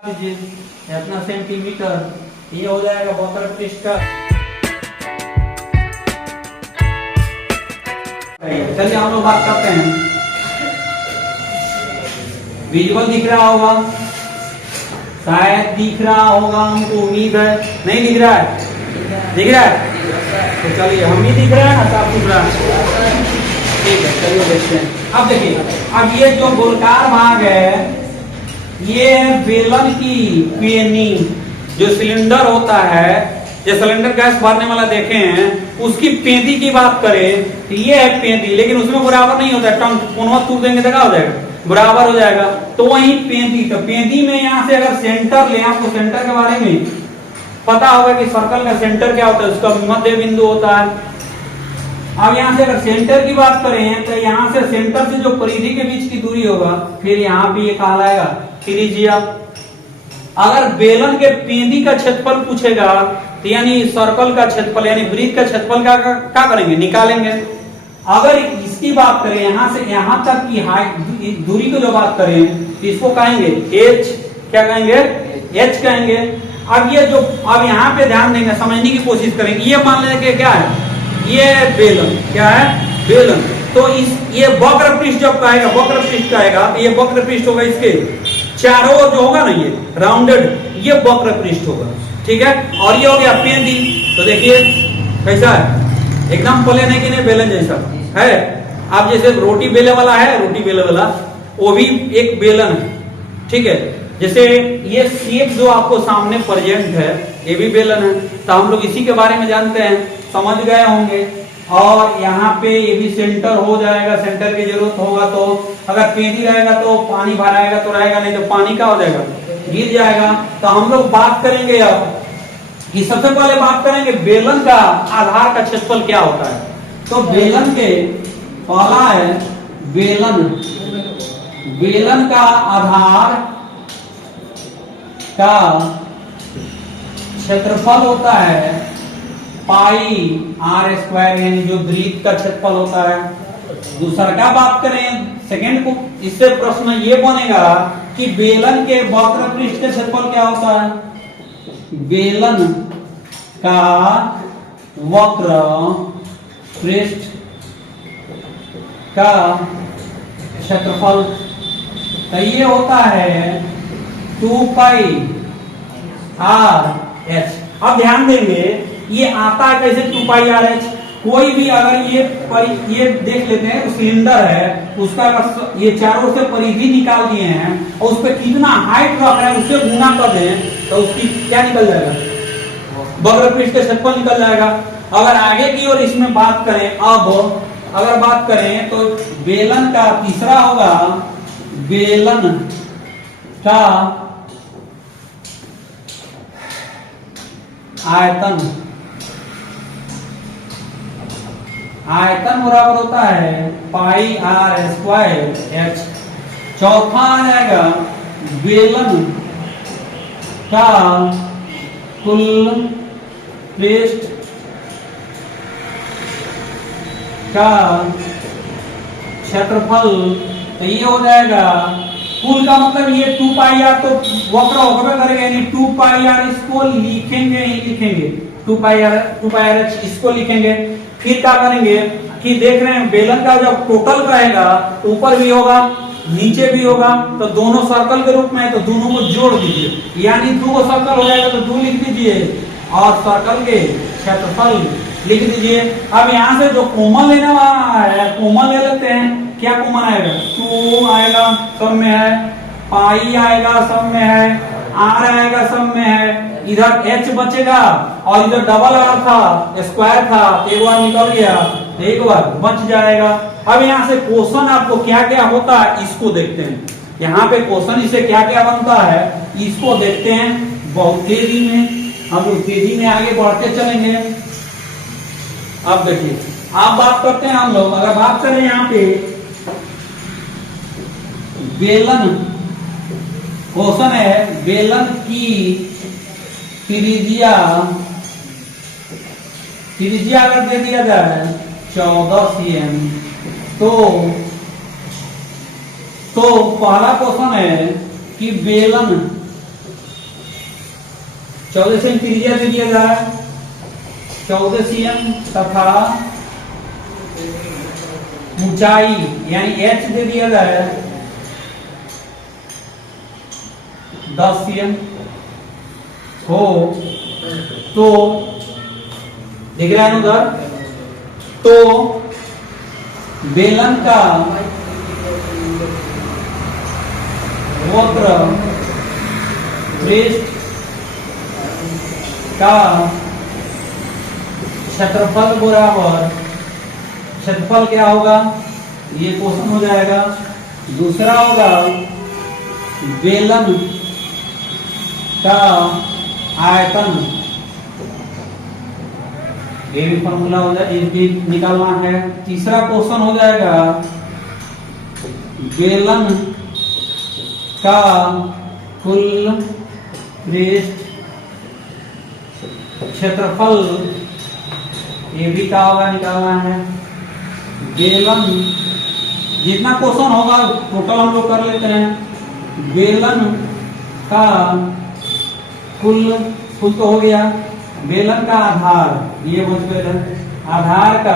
इतना सेंटीमीटर ये हो जाएगा वक्र पृष्ठ का। चलिए हम लोग बात करते हैं। विजुअल दिख रहा होगा, शायद दिख रहा होगा, हमको उम्मीद है। नहीं दिख रहा है? दिख रहा है तो चलिए, हम ही दिख रहा है ना, साफ सुथरा। ठीक है, चलिए देखते हैं। अब देखिए, अब ये जो गोलकार भाग है ये बेलन की पेनी, जो सिलेंडर होता है, जो सिलेंडर गैस भरने वाला देखे हैं, उसकी पेंदी की बात करें तो ये है पेंदी, लेकिन उसमें बराबर नहीं होता है। टंग कोनवा तोड़ देंगे तो क्या हो जाएगा? बराबर हो जाएगा। तो वही पेंदी, तो पेंदी में यहाँ से अगर सेंटर ले, आपको सेंटर के बारे में पता होगा कि सर्कल का सेंटर क्या होता है, उसका मध्य बिंदु होता है। अब यहाँ से अगर सेंटर की बात करें तो यहाँ से सेंटर से जो परिधि के बीच की दूरी होगा, फिर यहाँ पे ये कहलाएगा त्रिज्या। अगर बेलन के पेंदी का क्षेत्रफल पूछेगा तो यानी सर्कल का क्षेत्रफल यानी वृत्त का क्षेत्रफल क्या करेंगे? निकालेंगे। अगर इसकी बात करें यहाँ से यहाँ तक की हाइट दूरी को जो बात करें तो इसको कहेंगे एच। क्या कहेंगे? एच कहेंगे। अब ये जो अब यहाँ पे ध्यान देंगे, समझने की कोशिश करेंगे। ये मान लेंगे क्या है? ये बेलन। क्या है? बेलन। तो इस ये वक्र पृष्ठ जब कहेगा, वक्र पृष्ठ कहेगा तो ये वक्र पृष्ठ होगा, इसके चारों ओर जो होगा ना ये राउंडेड, ये वक्र पृष्ठ होगा। ठीक है। और ये हो गया पेंदी। तो देखिए कैसा है, एकदम प्लेन है कि नहीं? बेलन जैसा है। अब जैसे रोटी बेले वाला है, रोटी बेले वाला वो भी एक बेलन है। ठीक है। जैसे ये शेप जो आपको सामने प्रेजेंट है ये भी बेलन है। तो हम लोग इसी के बारे में जानते हैं, समझ गए होंगे। और यहाँ पे ये भी सेंटर हो जाएगा, सेंटर की जरूरत होगा तो अगर पेंदी रहेगा तो पानी भराएगा तो रहेगा, नहीं तो पानी का हो जाएगा, गिर जाएगा। तो हम लोग बात करेंगे अब कि सबसे पहले बात करेंगे बेलन का आधार का क्षेत्रफल क्या होता है। तो बेलन के पहला है बेलन का आधार का क्षेत्रफल होता है पाई आर स्क्वायर, यानी जो वृत्त का क्षेत्रफल होता है। दूसरा क्या बात करें सेकंड को, इससे प्रश्न ये बनेगा कि बेलन के वक्र पृष्ठ का क्षेत्रफल क्या होता है? बेलन का वक्र पृष्ठ का क्षेत्रफल तो ये होता है 2 पाई आर एच। अब ध्यान देंगे ये आता है कैसे 2 पाई आर एच। कोई भी अगर ये देख लेते हैं तो सिलेंडर है, उसका ये चारों से परिधि निकाल दिए हैं और उस पर कितना हाइट रख रहे हैं उससे गुना कर दें तो उसकी क्या निकल जाएगा? वक्र पृष्ठ का क्षेत्रफल निकल जाएगा। अगर आगे की ओर इसमें बात करें, अब अगर बात करें तो बेलन का तीसरा होगा बेलन का आयतन बराबर होता है पाई आर स्क्वायर एच। चौथा आ जाएगा बेलन का कुल पृष्ठ का क्षेत्रफल तो ये हो जाएगा कुल का मतलब ये 2 पाई आर, तो वक्र होगा करेगा, यानी 2 पाई आर इसको लिखेंगे ही लिखेंगे, 2 पाई आर एच इसको लिखेंगे। फिर क्या करेंगे कि देख रहे हैं बेलन का जब टोटल रहेगा ऊपर भी होगा नीचे भी होगा, तो दोनों सर्कल के रूप में है तो दोनों को जोड़ दीजिए, यानी 2 सर्कल हो जाएगा तो 2 लिख दीजिए और सर्कल के क्षेत्रफल लिख दीजिए। अब यहाँ से जो कॉमन लेने वाला है कॉमन ले लेते हैं। क्या कॉमन आएगा? 2 आएगा, सब में है, पाई आएगा, सब में है, आर आएगा, सब में है, इधर एच बचेगा और इधर डबल आर था, स्क्वायर था, एक बार निकल गया, एक बार बच जाएगा। अब यहाँ से क्वेश्चन आपको क्या क्या होता है इसको देखते हैं। यहाँ पे क्वेश्चन इससे क्या क्या बनता है इसको देखते हैं बहुत तेजी में। हम लोग तेजी में आगे बढ़ते चलेंगे। अब देखिए, आप बात करते हैं हम लोग, अगर बात करें यहाँ पे बेलन, क्वेश्चन है बेलन की त्रिज्या अगर दे दिया जाए 14 cm तो पहला क्वेश्चन है कि बेलन 14 cm त्रिज्या दे दिया जाए, 14 cm तथा ऊंचाई यानी h दे दिया जाए 10 cm हो तो दिख रहा है उधर, तो बेलन का वक्र पृष्ठ का क्षेत्रफल बराबर, क्षेत्रफल क्या होगा ये क्वेश्चन हो जाएगा। दूसरा होगा बेलन का आयतन, ये भी फॉर्मूला हो जाए, ये भी निकालना है। तीसरा क्वेश्चन हो जाएगा बेलन का कुल पृष्ठ क्षेत्रफल, ये भी क्या होगा निकालना है। बेलन जितना क्वेश्चन होगा टोटल हम लोग कर लेते हैं। बेलन का कुल तो हो गया, बेलन का आधार, ये बोल बेलन आधार का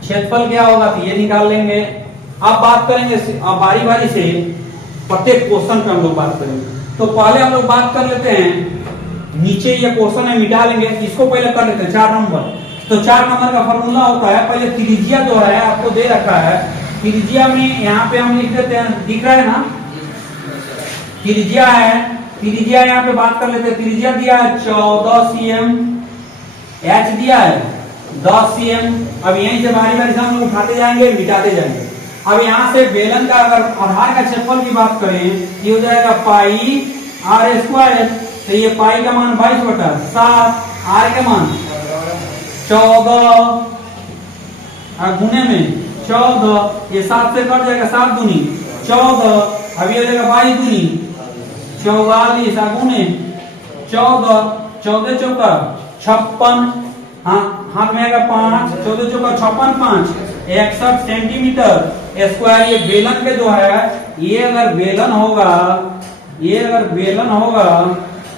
क्षेत्रफल क्या होगा तो ये निकाल लेंगे। अब बात करेंगे, अब बारी बारी से प्रत्येक क्वेश्चन पे हम लोग बात करेंगे। तो पहले हम लोग बात कर लेते हैं, नीचे ये क्वेश्चन है मिटा लेंगे, इसको पहले कर लेते हैं 4 नंबर। तो 4 नंबर का फॉर्मूला होता है, पहले त्रिज्या जो है आपको दे रखा है, त्रिज्या में यहाँ पे हम लिख देते हैं, दिख रहा है ना त्रिज्या है, त्रिज्या यहाँ पे बात कर लेते हैं। त्रिज्या दिया है 14 cm, h दिया है 10 cm। अब यहीं से बारी बारी से हम लोग उठाते जाएंगे, मिटाते जाएंगे। अब यहाँ से बेलन का अगर आधार का क्षेत्रफल की बात करें, ये हो जाएगा पाई r स्क्वायर, तो ये पाई का मान 22/7, r का मान 14 गुने में 14, ये 7 से कट जाएगा, 7 दूनी 14, अब ये हो जाएगा 22 दूनी 44 गुने 14, 14 चौका 56, हाँ हाथ में आएगा 5, 14 चौका 56, 5 61 सेंटीमीटर स्क्वायर। ये बेलन पे जो है, ये अगर बेलन होगा, ये अगर बेलन होगा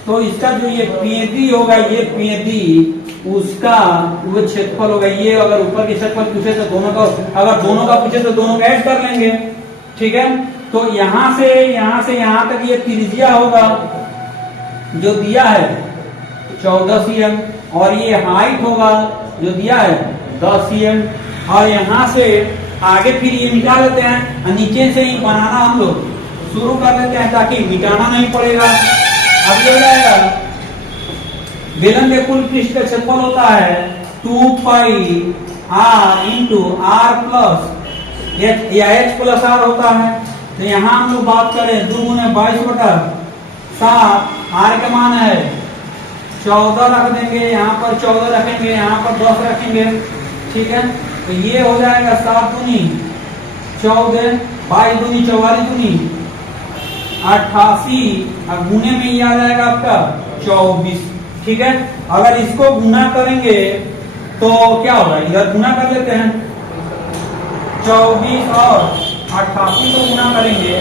तो इसका जो ये पेदी होगा, ये पेदी उसका वो क्षेत्रफल होगा। ये अगर ऊपर के क्षेत्रफल पूछे तो दोनों का, अगर दोनों का पूछे तो दोनों का ऐड कर लेंगे, ठीक है। तो यहां से यहां तक ये त्रिज्या होगा जो दिया है 14 cm, और ये हाइट होगा जो दिया है 10 cm, और यहां से आगे फिर ये मिटा लेते हैं और नीचे से ही बनाना हम लोग शुरू कर लेते हैं ताकि मिटाना नहीं पड़ेगा। अब ये हो जाएगा बेलन के कुल पृष्ठ का क्षेत्रफल होता है 2 पाई r into r plus h, या h प्लस r होता है। तो यहाँ हम लोग बात करें 2 गुने 22/7, r का मान है 14 रख देंगे, यहाँ पर 14 रखेंगे, यहाँ पर 10 रखेंगे, ठीक है। तो ये हो जाएगा 7 दूनी 14, 22 दूनी 44 दूनी 88, अब गुने में ये आ जाएगा आपका 24, ठीक है। अगर इसको गुना करेंगे तो क्या होगा, इधर गुना कर लेते हैं, 24 और 88 को गुना करेंगे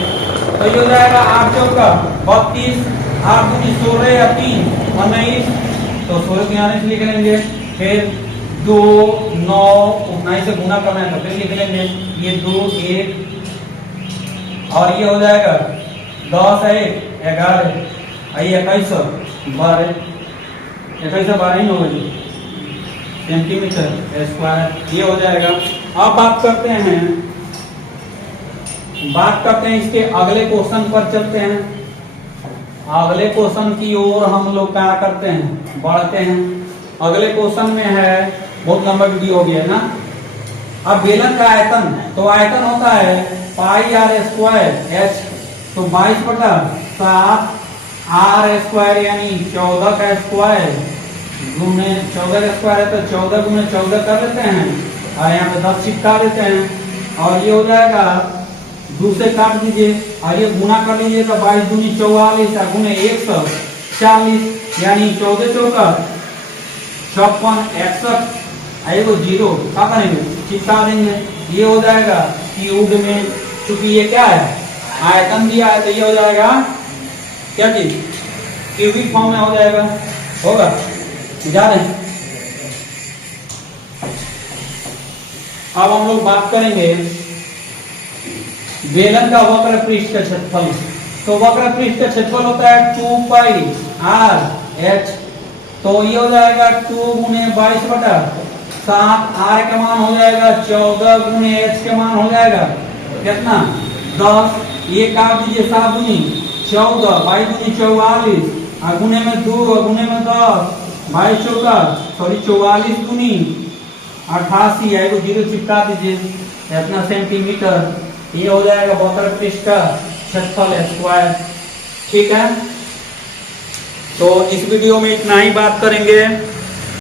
तो ये हो जाएगा 8 चौका 32, 8 दूनी 16 या 3 19, तो 16 किनारे से लिख लेंगे, फिर 2 9 उतना ही से गुना करना है तो फिर लिख लेंगे, ये 2 1, और ये हो जाएगा 10 है 11, 21 12, 21 12 ही होगा जी सेंटीमीटर स्क्वायर, ये हो जाएगा। अब बात करते हैं इसके अगले क्वेश्चन पर चलते हैं। अगले क्वेश्चन की ओर हम लोग क्या करते हैं, बढ़ते हैं। अगले क्वेश्चन में है, बहुत लंबा वीडियो हो गया है ना। अब बेलन का आयतन, तो आयतन होता है पाई r स्क्वायर h, तो 22/7 r स्क्वायर यानी 14 का स्क्वायर गुने 14 का स्क्वायर है तो 14 गुने 14 कर लेते हैं, और यहाँ पे 10 चिपका देते हैं, और ये हो जाएगा 2 से काट दीजिए और ये गुना कर लीजिए तो 22 दूनी 44 गुने 140, यानी 14 चौका 56 61, आएगा 0 क्या करेंगे चिपका देंगे, ये हो जाएगा क्यूब में। चूंकि ये क्या है आयतन दिया है तो ये हो जाएगा क्या चीज क्यूबिक फॉर्म में हो जाएगा, होगा, जा रहे हैं। अब हम लोग बात करेंगे बेलन का वक्र पृष्ठ का क्षेत्रफल। तो वक्र पृष्ठ का क्षेत्रफल होता है 2 पाई आर एच, तो ये हो जाएगा 2 गुने 22/7, आर का मान हो जाएगा 14 गुने एच के मान हो जाएगा कितना 10, ये काट दीजिए 7 दूनी 14, 22 दूनी 44, और गुने में 2 और गुने में 10, 22 चौका सॉरी 44 दूनी 88, या को 0 चिपका दीजिए, इतना सेंटीमीटर, ये हो जाएगा वक्र पृष्ठ का क्षेत्रफल स्क्वायर। ठीक है, तो इस वीडियो में इतना ही बात करेंगे।